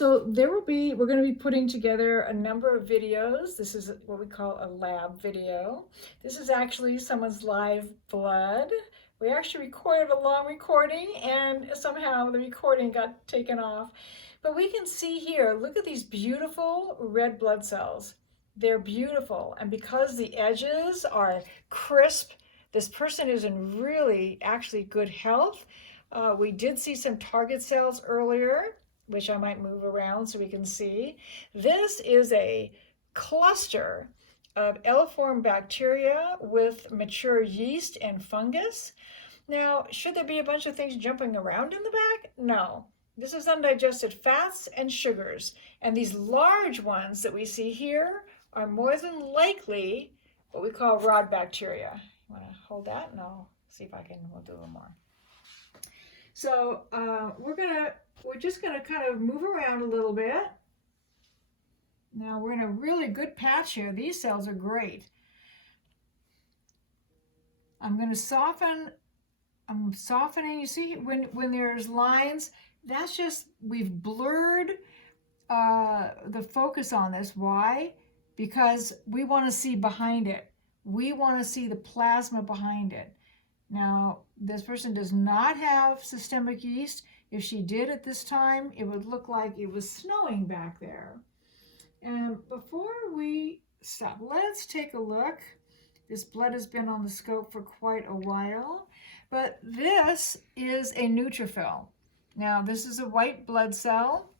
So we're going to be putting together a number of videos. This is what we call a lab video. This is actually someone's live blood. We actually recorded a long recording and somehow the recording got taken off. But we can see here, look at these beautiful red blood cells. They're beautiful. And because the edges are crisp, this person is in really actually good health. We did see some target cells earlier, which I might move around so we can see. This is a cluster of L-form bacteria with mature yeast and fungus. Now, should there be a bunch of things jumping around in the back? No. This is undigested fats and sugars. And these large ones that we see here are more than likely what we call rod bacteria. You want to hold that and I'll see if we'll do a little more. So we're just gonna kind of move around a little bit. Now we're in a really good patch here. These cells are great. I'm softening. You see when there's lines, that's just, we've blurred the focus on this. Why? Because we want to see behind it. We want to see the plasma behind it. Now, this person does not have systemic yeast. If she did at this time, it would look like it was snowing back there. And before we stop, let's take a look. This blood has been on the scope for quite a while, but this is a neutrophil. Now, this is a white blood cell,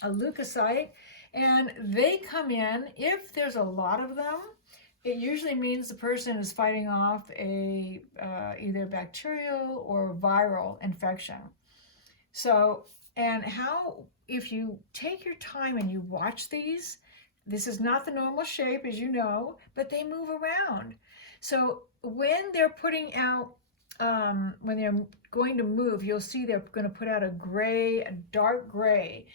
a leukocyte, and they come in, if there's a lot of them, it usually means the person is fighting off a either bacterial or viral infection. So, and if you take your time and you watch these, this is not the normal shape, as you know, but they move around. So when they're putting out, when they're going to move, you'll see they're going to put out a dark gray.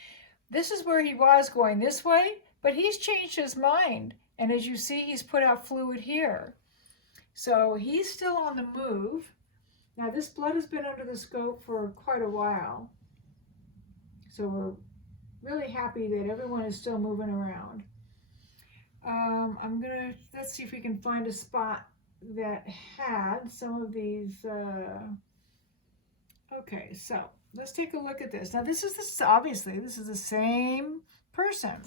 This is where he was going this way, but he's changed his mind. And as you see, he's put out fluid here. So he's still on the move. Now this blood has been under the scope for quite a while. So we're really happy that everyone is still moving around. Let's see if we can find a spot that had some of these. Okay, so let's take a look at this. Now obviously this is the same person.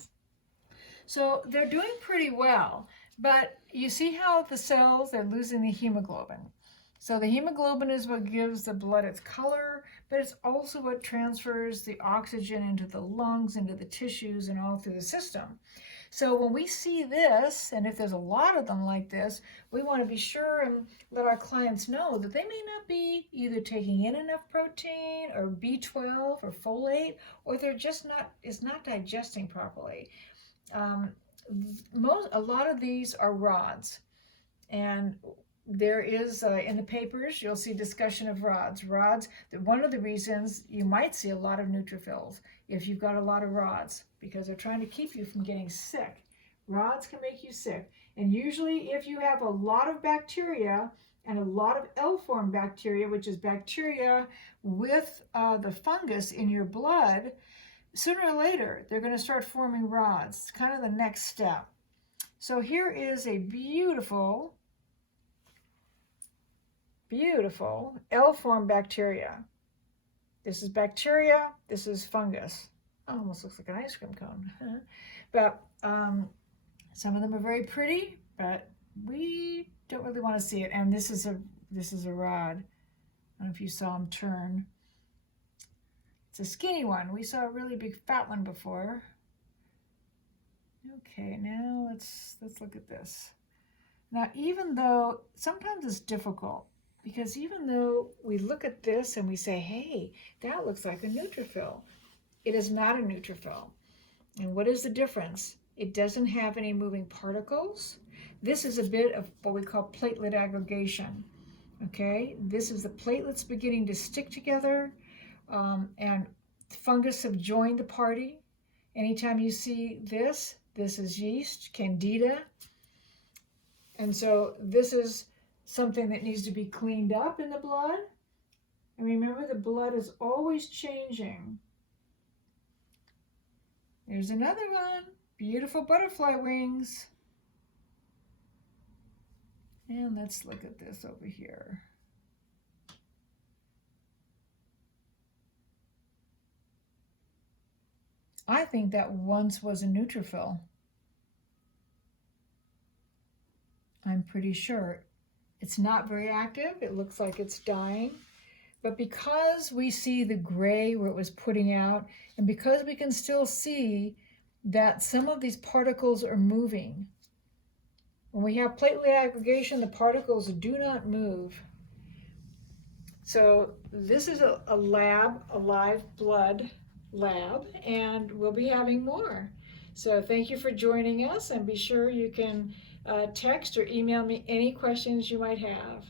So they're doing pretty well, but you see how the cells, they're losing the hemoglobin. So the hemoglobin is what gives the blood its color, but it's also what transfers the oxygen into the lungs, into the tissues, and all through the system. So when we see this, and if there's a lot of them like this, we want to be sure and let our clients know that they may not be either taking in enough protein or B12 or folate, or they're just not digesting properly. A lot of these are rods, and there is in the papers you'll see discussion of rods. One of the reasons you might see a lot of neutrophils if you've got a lot of rods, because they're trying to keep you from getting sick. Rods can make you sick, and usually if you have a lot of bacteria and a lot of L-form bacteria, which is bacteria with the fungus in your blood, sooner or later, they're going to start forming rods. It's kind of the next step. So here is a beautiful, beautiful L-form bacteria. This is bacteria, this is fungus. Oh, almost looks like an ice cream cone. But some of them are very pretty, but we don't really want to see it. And this is a rod. I don't know if you saw him turn. It's a skinny one. We saw a really big fat one before. Okay, now let's look at this. Now, even though sometimes it's difficult, because even though we look at this and we say, hey, that looks like a neutrophil, it is not a neutrophil. And what is the difference? It doesn't have any moving particles. This is a bit of what we call platelet aggregation. Okay, this is the platelets beginning to stick together. And fungus have joined the party. Anytime you see this is yeast, candida. And so this is something that needs to be cleaned up in the blood. And remember, the blood is always changing. Here's another one. Beautiful butterfly wings. And let's look at this over here. I think that once was a neutrophil. I'm pretty sure. It's not very active. It looks like it's dying. But because we see the gray where it was putting out, and because we can still see that some of these particles are moving. When we have platelet aggregation, the particles do not move. So this is a lab, a live blood lab, and we'll be having more. So thank you for joining us, and be sure you can text or email me any questions you might have.